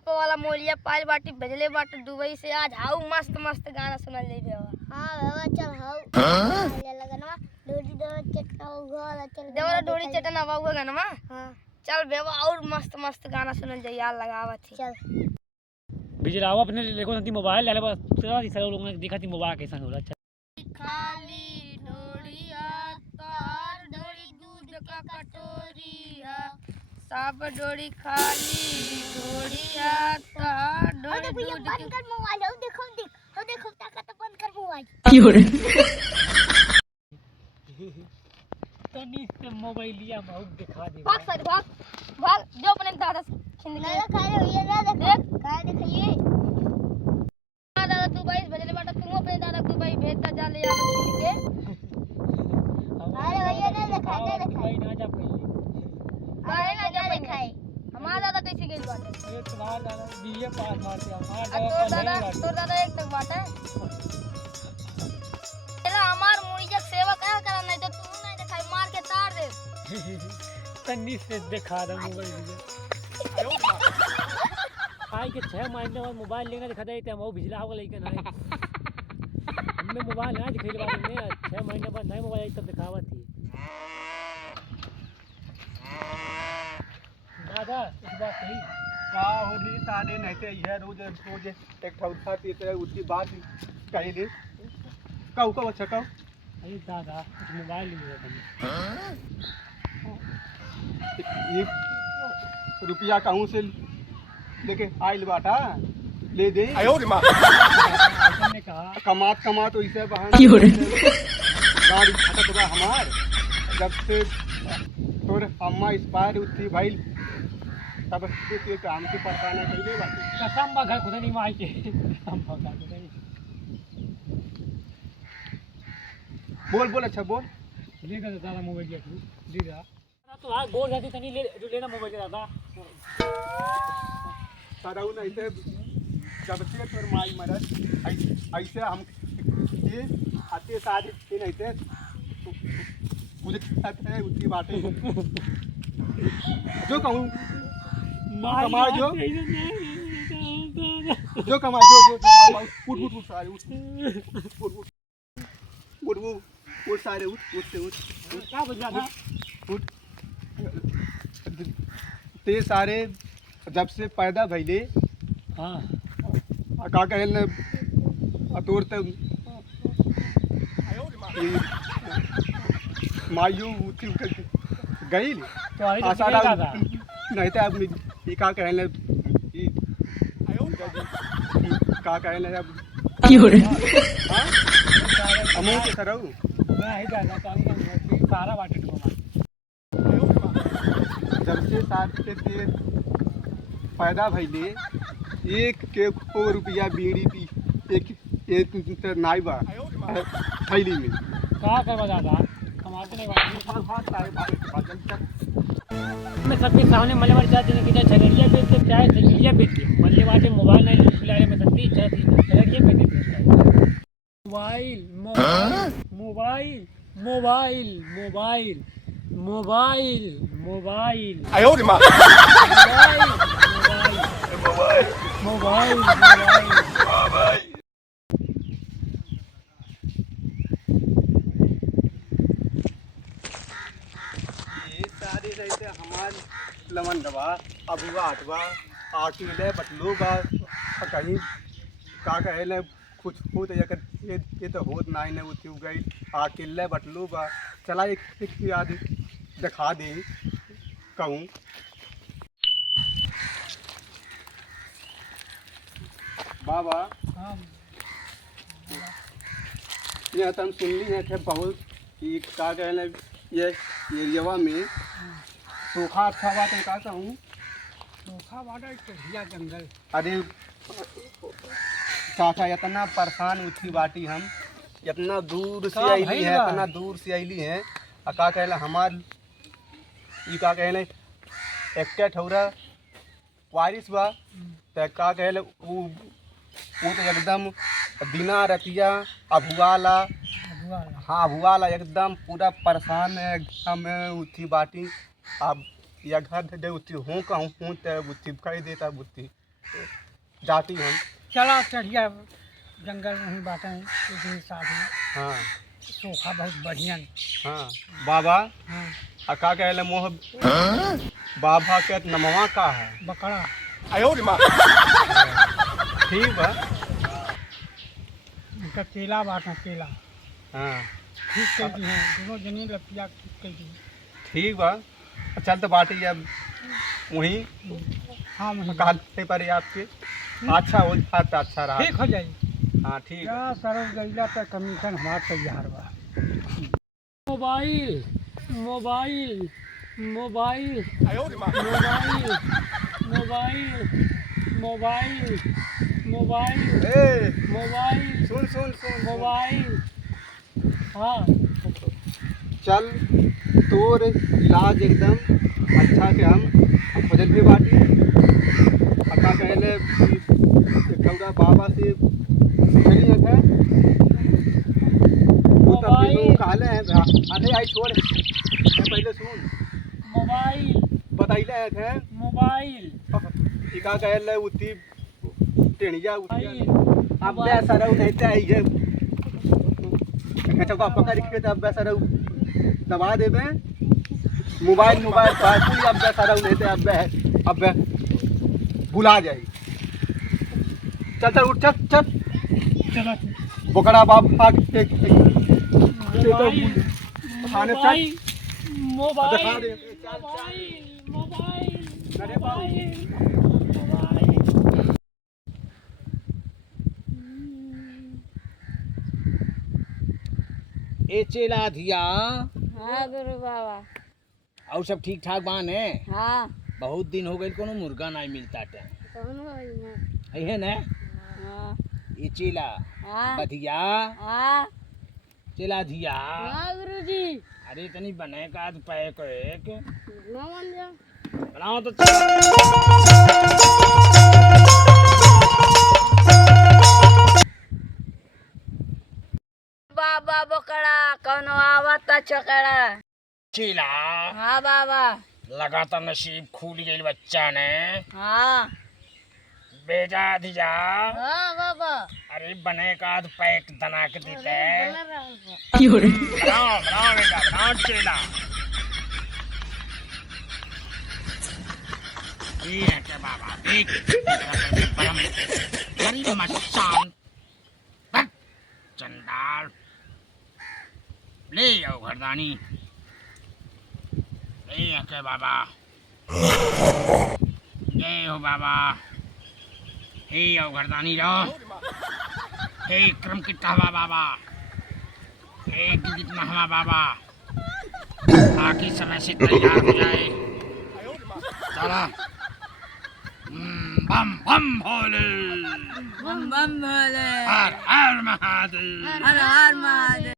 आप वाला मोलिया पाल बाटी भेजले बाटे दुबई से। आज हाउ मस्त मस्त गाना सुनल जाई बेवा। हां बेवा चल हाउ ले लगनवा डोरी देवा चटना हुआ चल देवा डोरी चटना हुआ गाना। हां चल बेवा और मस्त मस्त गाना सुनल जाई यार लगावत थी। चल बिजलाओ अपने देखो नती मोबाइल ले ले बस चला दी सब लोग ने देखा थी मोबाइल कैसा हो रहा। खाली ढोड़िया तार ढोड़ी दूध का कटोरिया सब डोरी खाली ढोड़िया तार ढोड़ी दूध बंद कर मोबाइल। हो देखो ताकत बंद कर मोबाइल। क्यों रे तनी से मोबाइल लिया बहुत दिखा दे। भाग सर भाग जो अपने दादा खिंद के ना खा रहे ये ना देख काय देखिए दादा तू भाई भेजले बाटा तू अपने दादा तू भाई भेज दा जा ले आ खिंद के। अरे भैया ना दिखाई भाई ना जा पहले काहे ना जा दिखाई हमारा दादा कैसे गई बात। अरे तुम्हारा दादा बीए पास मारते हमारा तो दादा एक तक बात है तेरा हमार मुड़िया सेवा क्या करा नहीं तो तू नहीं दिखाई मार के तार दे। तन्नी से दिखा दो मोबाइल लिया आई के 6 महीने बाद मोबाइल लेना दिखा देते हम बिजला होगा लेकिन नहीं हमने मोबाइल ना दिखाई बाद में 6 महीने बाद नया मोबाइल आई तब दिखावा थी। दादा इस बात सही का हो रही सादे नहीं ते यह रोज रोज एक ठौसा ते ते उसी बात कही दे कहू कहू अच्छा कहू। अरे दादा कुछ मोबाइल ले ये रुपया कहूँ से लेके आइल बाटा ले दे। ने कहा कमात तो इसे बहाना गाड़ी खटत बा हमार जब से तोर अम्मा एक्सपायर उठी भाई तब से काम की परेशानी कइले बाटे। कसम बा घर खुद नहीं माई के हम पका दे बोल अच्छा बोल लेगा दादा मोबाइल लिया तू ले जा तो हां बोल जाती तनी ले लेना मोबाइल दादा सारा उन ऐसे जब से तोर माई मरत ऐसे हम ये आते सारे दिन ऐसे मुझे कहते हैं उसी बातें जो कहूँ कमा जो कमा जो उठ सारे उठ सारे उठ क्या बजा था उठ ते सारे जब से पैदा भइले हां का कहल तोर त मायू उठी गई तो आई आसारा दादा नहीं तो अब ये का कहल का कहल अब क्यों रे अमो के करऊ नहीं दादा तो सारा बाटे तो जब से साथ के ते पैदा भइले एक के रुपया बीड़ी पी एक नाई बा थैली में क्या करवा दादा कमाते नहीं बात मैं सबके सामने मले वाले चाहते हैं कि चाहे छगड़िया बेच दे चाहे छगड़िया बेच दे मले वाले मोबाइल नहीं खिलाने में सकती चाहती छगड़िया बेच दे mobile mobile mobile mobile mobile mobile आयो रे मां मोबाइल मोबाइल ये सारे रहते हमार लमन दबा अबुआ हटवा आके बटलो बा कहीं का कहले कुछ होत ये तो होत नहीं ने उठी गई आके बटलो बा चला एक याद दिखा दे कहूँ बाबा हाँ ये तो हम सुनली है थे बहुत कि का कहले ये एरियावा में सूखा अच्छा बात है का कहूँ सूखा वाटर कहिया जंगल। अरे चाचा इतना परेशान उठी बाटी हम इतना दूर से आईली है इतना दूर से आईली है और का कहले हमार ये का कहले एक ठौरा वारिस बा तो का कहले वो तो एकदम दिना रतिया अभुआला हाँ अभुआला एकदम पूरा परेशान है एकदम उठी बाटी अब या घर दे उठी हूँ कहूँ तो उठी कही देता बुद्धि जाती हम। चला चढ़िया जंगल में ही बातें इतनी शादी हाँ सोखा बहुत बढ़िया। हाँ बाबा हाँ अका कहले मोह बाबा के नमवा का है बकरा ठीक बा। उनका केला बाटा केला हाँ ठीक कर दी हैं दोनों जनी लपिया ठीक कर दी। ठीक बा चल तो बाटी अब वहीं हाँ मुझे काटे पर आपके अच्छा हो जाता अच्छा रहा। ठीक हो जाएगी। हाँ ठीक है। क्या सरल गईला तो कमीशन हमारा तैयार बा। Mobile mobile mobile mobile mobile mobile mobile ए मोबाइल सुन सुन सुन मोबाइल। हाँ चल तोर इलाज एकदम अच्छा के हम खोजल भी बाटी अका कहले कौड़ा बाबा से चली है वो तब भी लोग कहले हैं अरे आई छोड़ पहले सुन मोबाइल बताइले है मोबाइल इका कहले उती टेणिया उती मोबाइल अब ऐसा रहू नहीं तो आई है चौका पकड़ के अब ऐसा रहू दबा देबे मोबाइल मोबाइल पास अब ऐसा रहू नहीं तो अब भुला जाए। चल चल उठ चल चल चला बोकड़ा बाप भाग मोबाइल मोबाइल दिखा दे मोबाइल मोबाइल अरे बाबू। मोबाइल। ए चेला धिया हाँ गुरु बाबा। और सब ठीक ठाक बान है। हाँ बहुत दिन हो गए कोनो मुर्गा नहीं मिलता टे कौन हो है ना। हाँ ये चेला हाँ बधिया हाँ चेला धिया हाँ गुरु जी अरे तनी बने का पैक एक ना मान जा बनाओ तो बाबा बकड़ा कौनो आवता चकड़ा। चेला हाँ बाबा। लगातार नसीब खुल गई बच्चा ने। हाँ बेटा धिया हाँ बाबा। अरे बने का पैक दना के देते क्यों बनाओ बनाओ बेटा बनाओ चेला। ये है क्या बाबा देख बड़ी मसान चंडाल ले आओ घरदानी। ये है क्या बाबा जय हो बाबा। हे आओ घरदानी रहो। हे क्रम किट्टा बाबा हे गिगित नहवा बाबा ताकि समय से तैयार हो जाए। चला बम बम भोले बम बम भोले हर हर महादेव। हर हर महादेव।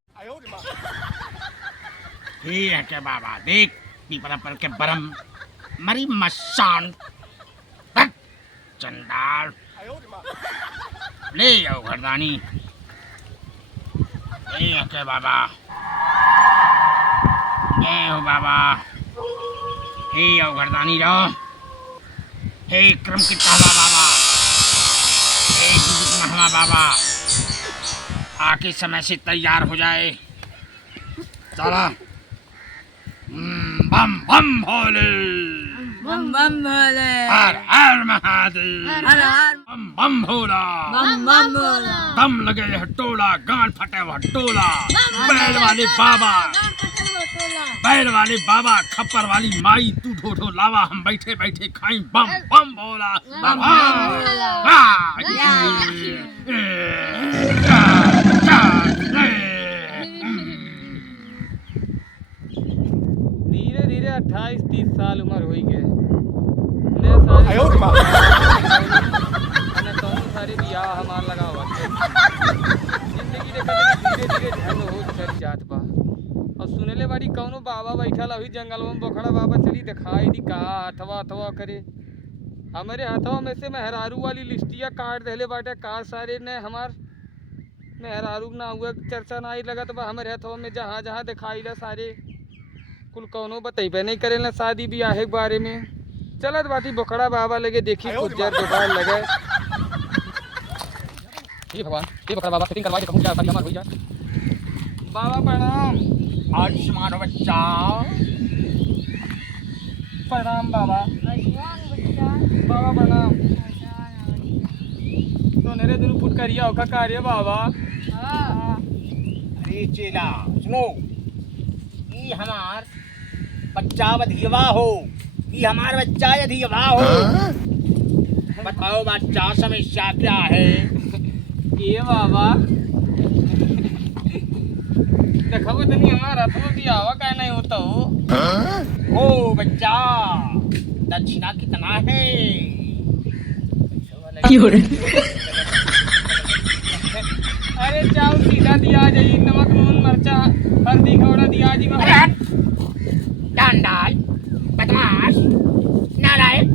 हे है क्या बाबा देख पीपरा पर के बरम मरी मसान चंडाल ले आओ घरदानी। हे है क्या बाबा जय हो बाबा। हे आओ घरदानी रहो। हे क्रम किट्टा बाबा हे गिगित नहवा बाबा आके समय से तैयार हो जाए। चला बम बम भोले बम बम भोले हर हर महादेव। हर हर बम बम भोला बम बम भोला। दम लगे यह टोला गांड फटे वह टोला। बैल वाले बाबा बैल वाले बाबा खप्पर वाली माई तू ढो ढो लावा हम बैठे बैठे खाई बम बम भोला बाबा। धीरे धीरे 28-30 साल उम्र हो गए सारे बियाह हमार लगा हुआ जिंदगी धीरे धीरे ढंग हो चल जात बा। और सुनेले बाड़ी कौनो बाबा बैठल अभी जंगल में बखड़ा बाबा चली दिखाई दी कहा हथवा हथवा करे हमारे हथवा में से मेहरारू वाली लिस्टिया काट देले बाटे का सारे ने हमार मेहरारू ना हुआ चर्चा ना ही लगत बा हमारे हथवा में जहाँ जहाँ दिखाई ला सारे कुल कौनो बतेबे नहीं करेला शादी ब्याह के बारे में। चलत बाटी बोकड़ा बाबा लगे देखी कुछ देर दोपहर लगे। हे भगवान, हे बोकड़ा बाबा फिटिंग करवा के कहूं क्या सारी हमार हो जाए। बाबा प्रणाम। आयुष्मान हो बच्चा। प्रणाम बाबा। आयुष्मान बच्चा। बाबा प्रणाम। तो नेरे दुनु फुट करिया ओका कार्य बाबा। हाँ। अरे चेला सुनो, ये हमार बच्चा बधियवा हो, ये हमार बच्चा यधियवा हो। बताओ बच्चा समस्या क्या है? ये बाबा देखो तनी हमारा तो बियाह का नहीं होता हो। ओ बच्चा, दक्षिणा कितना है? अरे चाव सीधा दिया जाई, नमक नून मरचा हल्दी खौड़ा दिया जी बाबा। डांडाल, बदमाश, नालायक,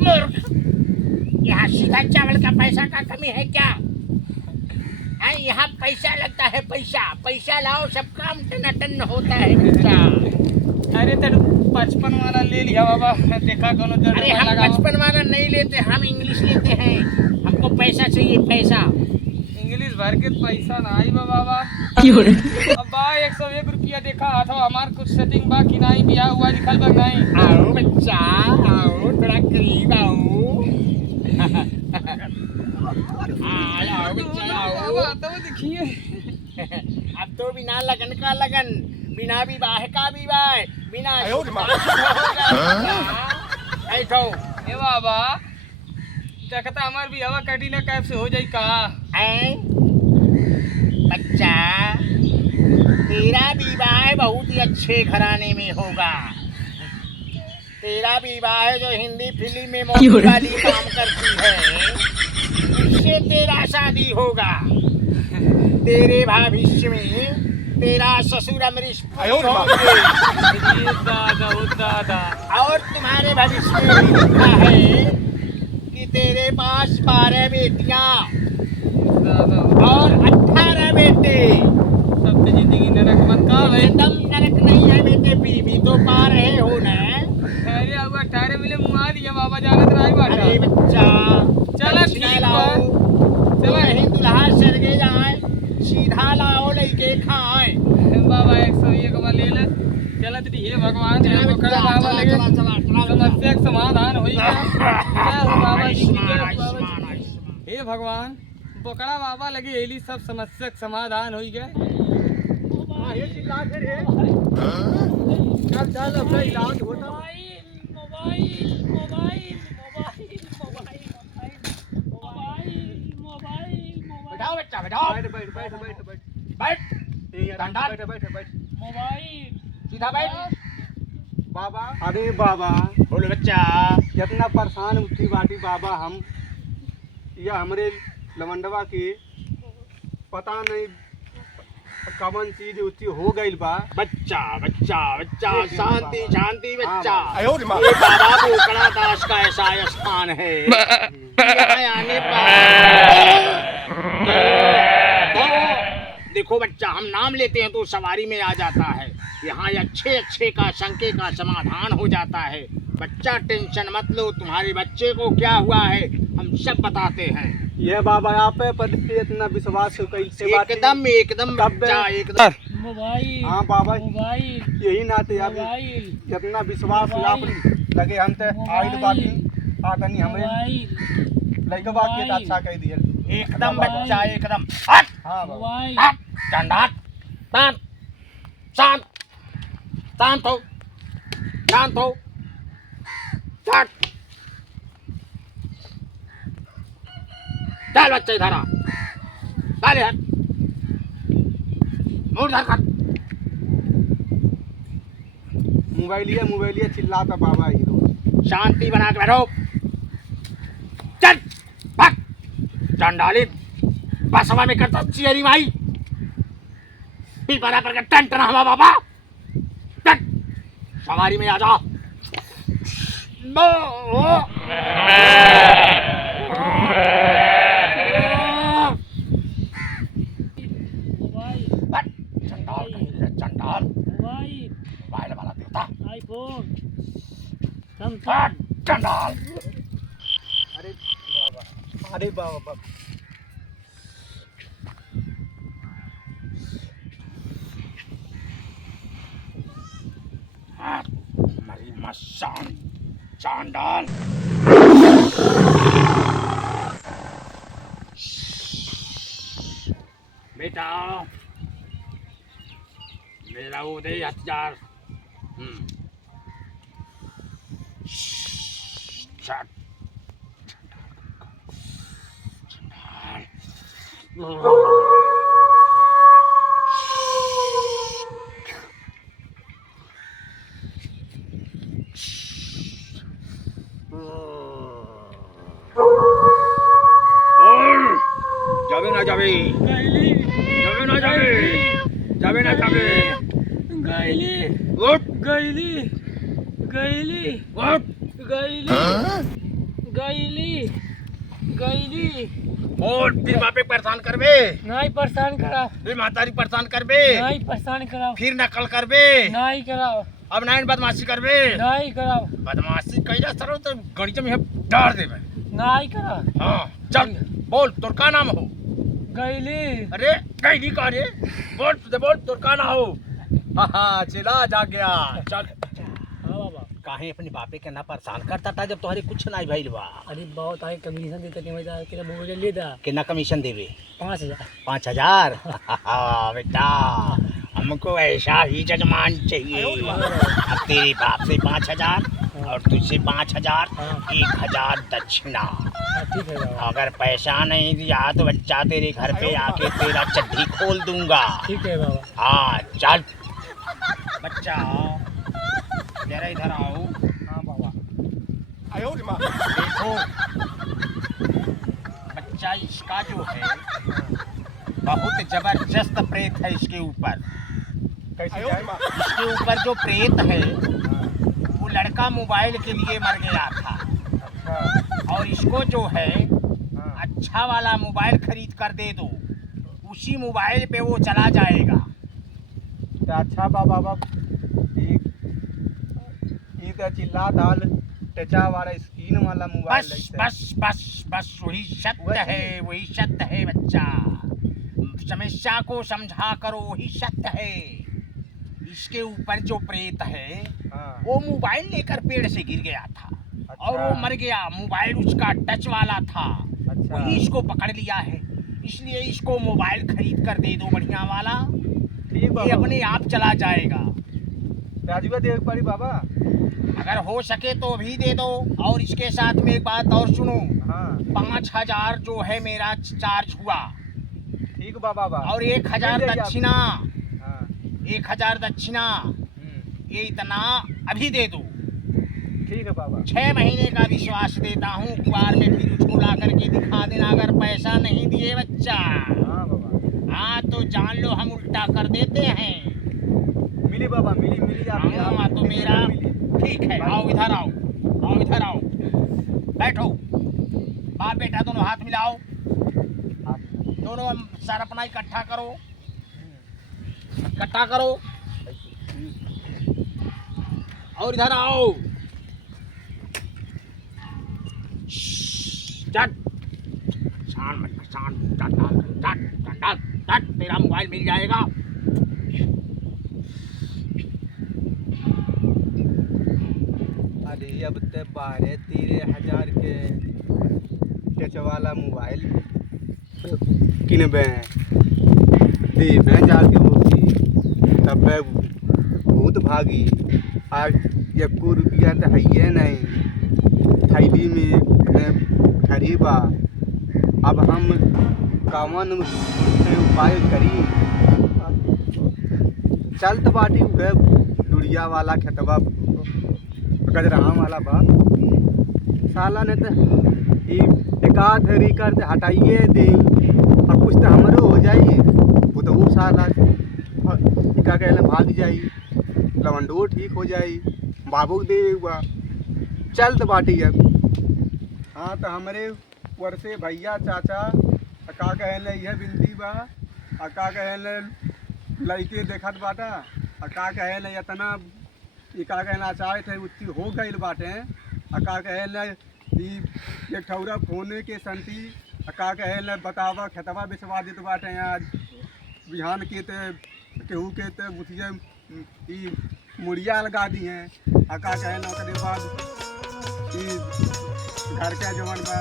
मूर्ख, यहाँ सीधा चावल का पैसा का कमी है क्या? है यहाँ पैसा लगता है, पैसा पैसा लाओ सब काम टनाटन होता है बच्चा। अरे तो 55 वाला ले लिया बाबा, देखा कोनो जरूर अरे हम लगा। 55 वाला नहीं लेते, हम इंग्लिश लेते हैं, हमको पैसा चाहिए पैसा। इंग्लिश भर के पैसा ना आई बा बाबा। अब बा 101 रुपया देखा था हमार कुछ सेटिंग बा कि नहीं, बियाह हुआ लिखल बा नहीं। आओ बच्चा आओ, थोड़ा करीब आओ। आओ बच्चा आओ। बाबा तो देखिए, अब तो बिना लगन का लगन, बिना विवाह का विवाह, बिना ऐठो ए बाबा देखता हमार बियाह कटी ना कैब से हो जाई का। है बच्चा, तेरा विवाह बहुत ही अच्छे घराने में होगा। तेरा विवाह जो हिंदी फिल्म में मोदी वाली काम करती है, उससे तेरा शादी होगा। तेरे भविष्य में तेरा ससुर अमरीश पुरी होंगे। ये दादा ओ दादा। और तुम्हारे भविष्य में लिखा है कि तेरे पास 12 बेटियां दादा और 18 बेटे। सब तो जिंदगी नरक मत का भाई। एकदम नरक नहीं है बेटे, बीवी तो पा रहे हो ना। अरे अब 18 मिले मुआ दिया बाबा, जानत रही बाटा। अरे बच्चा चला दक्षिणा ठीक लाओ, बा। तो नहीं दुल्हा सरगे जाए, सीधा लाओ लेके खाए। बाबा 101 वाला ले ले। चलत रही हे भगवान, हे बोकड़ा बाबा लगे समस्या के समाधान होई गया। जय हो बाबा जी की जय हो बाबा जी। हे भगवान, बोकड़ा बाबा लगे एली सब समस्या के समाधान होई गए। चल चल अपना इलाज होता। बैठाओ बच्चा बैठाओ। बैठ बैठ बैठ बैठ बैठ बैठ डंडा बैठ बैठ बैठ। सीधा बैठ। बाबा अरे बाबा बोलो बच्चा। कितना परेशान उठी बाटी बाबा हम, या हमरे लवंडवा की पता नहीं कौन चीज उसकी हो गई बा। बच्चा बच्चा बच्चा, शांति शांति बच्चा। हाँ, ये बाबा बोकड़ा दास का ऐसा स्थान है, यहाँ आने पर देखो बच्चा, हम नाम लेते हैं तो सवारी में आ जाता है। यहाँ अच्छे अच्छे का शंके का समाधान हो जाता है। बच्चा टेंशन मत लो, तुम्हारे बच्चे को क्या हुआ है हम सब बताते हैं। ये बाबा आप पर इतना विश्वास कैसे बात? एकदम एकदम कब बच्चा एकदम। मोबाइल हाँ बाबा मोबाइल यही नाते आप मोबाइल कितना विश्वास आप लगे हम ते आइल बाटी आतनी हमरे मोबाइल लइका बात के अच्छा कह दिया। एकदम बच्चा एकदम। हट हाँ बाबा मोबाइल हट डंडा शांत शांत शांत हो शांत हो। हट चल बच्चा इधर आ, डाले हट मुंह धर कर। मोबाइलिया चिल्लाता बाबा ही रोज। शांति बना के बैठो। चल भाग चंडाली बसवा में करता चियरी माई भी बराबर का टन टन हवा बाबा। चल सवारी में आ जाओ। मोबाइल चंडाल चंडाल मोबाइल मोबाइल वाला देवता। आईफोन हट सैमसंग चंडाल। अरे बाबा हाँ, मरी मसान चांडाल। बेटा मेरा उदय हथियार छट। जावे ना जावे, जावे ना जावे, जावे ना जावे। गैली उठ, गैली गैली उठ। गैली गैली गैली। और फिर बापे परेशान करबे, नहीं परेशान करा, फिर मातारी परेशान करबे, नहीं परेशान करा, फिर नकल करबे, नहीं कराओ, अब नाइन बदमाशी करबे। नहीं कराओ, बदमाशी कैला सरो तो गणित में डार देबे। नहीं करा। हाँ चल बोल तोर का नाम हो। गैली अरे कैदी का रे, बोल तुझे बोल तोर का नाम हो। हाँ चिल्ला जा गया। चल हाँ बाबा। काहे अपने बापे के ना परेशान करता था जब तुम्हारे कुछ नहीं भइल बा। अरे बहुत आगे कमीशन देते कि मैं कि मोबाइल ले दा कितना कमीशन देवे? 5000। 5000? बेटा हमको ऐसा ही जजमान चाहिए। अब तेरे बाप से 5000 और तुझसे 5000, 1000 दक्षिणा। ठीक है बाबा। अगर पैसा नहीं दिया तो बच्चा तेरे घर पे आके तेरा चड्डी खोल दूंगा। ठीक है बाबा। हाँ चल बच्चा जरा इधर आओ। हाँ बाबा। देखो बच्चा इसका जो है बहुत जबरदस्त प्रेत है इसके ऊपर। इसके ऊपर जो प्रेत है वो लड़का मोबाइल के लिए मर गया था और इसको जो है अच्छा वाला मोबाइल खरीद कर दे दो, उसी मोबाइल पे वो चला जाएगा। अच्छा बाबा तो चिल्ला दाल टचा वाला स्क्रीन वाला मोबाइल बस बस बस बस वही सत्य है, वही सत्य है बच्चा। समस्या को समझा करो, वही सत्य है। इसके ऊपर जो प्रेत है वो मोबाइल लेकर पेड़ से गिर गया था और वो मर गया। मोबाइल उसका टच वाला था, वही इसको पकड़ लिया है। इसलिए इसको मोबाइल खरीद कर दे दो बढ़िया वाला, ये अपने आप चला जाएगा। राजूआ दे पड़ी बाबा, अगर हो सके तो भी दे दो। और इसके साथ में एक बात और सुनो, 5000 जो है मेरा चार्ज हुआ। ठीक बाबा। और 1000 दक्षिणा, 1000 दक्षिणा, ये इतना अभी दे दो। ठीक है बाबा। 6 महीने का विश्वास देता हूँ, कुआर में फिर उसको ला करके दिखा देना। अगर पैसा नहीं दिए बच्चा, हाँ बाबा, हाँ तो जान लो हम उल्टा कर देते हैं। मिली बाबा, मिली मिली। हाँ तो मेरा ठीक है। आओ इधर आओ, आओ इधर आओ, बैठो। बाप बेटा दोनों हाथ मिलाओ, दोनों सर अपना इकट्ठा करो, इकट्ठा करो और इधर आओ। चट शान शान चट तेरा मोबाइल मिल जाएगा। अरे अब तो 12-13 के टच वाला मोबाइल किनबे देवे जाके होगी तब भूत भागी। आज 1 रुपया तो है नहीं थैली में खरीबा। अब हम कौन उपाय करी? चल तो बाटी उगे डुड़िया वाला खेतवा गजराहा वाला बा साला ने तो एकाध कर हटाइए दे और कुछ तो हमारो हो जाइए। वो तो वो साला क्या कहना भाग जाई, लवंडो ठीक हो जाई, बाबू दे हुआ चल तो बाटी अब। हाँ तो हमारे वर्षे भैया चाचा का कहने यह बिनती बा, का कहने लड़के देखत बाटा, का कहने इतना का कहना चाहे थे उत्ती हो गई बाटे। का कहे न ये ठौरा फोने के संती का कहे न बतावा खेतवा बिछवा देत बाटे आज बिहान के ते केहू के ते बुथिए ई मुड़िया लगा दी हैं का कहे न ओकरे बाद ई घर के जवन बा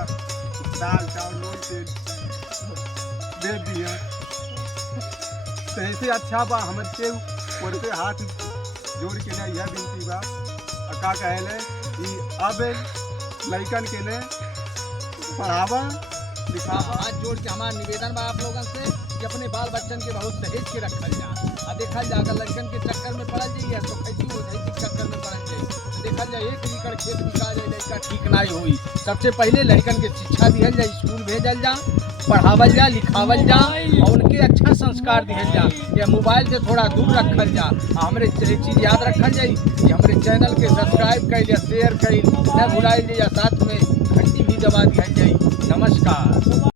दाल चावल नून तेल दे दिए तो ऐसे अच्छा बा हमर के और पे हाथ जोड़ के ना यह विनती बा का कहले कि अब लड़कन के ने पढ़ावा लिखावा। हाथ जोड़ के हमारा निवेदन बा आप लोगन से कि अपने बाल बच्चन के बहुत सहेज के रखल जा और देखल जा अगर लड़कन के चक्कर में पड़ल जाइए तो कैसी हो जाए चक्कर में पड़ल जाए तो देखल जाए 1 एकड़ खेत बिका जाए लड़का ठीक ना होई। सबसे पहले लड़कन के शिक्षा दिहल जा स्कूल भेजल जा पढ़ावल जा लिखावल जा और उनके अच्छा संस्कार दिहल जा या मोबाइल से थोड़ा दूर रखल जा। हमरे एक चीज़ याद रखल जाई कि हमरे चैनल के सब्सक्राइब कइल या शेयर कइल न भुलाइल या साथ में घंटी भी दबा दिहल जाई। नमस्कार।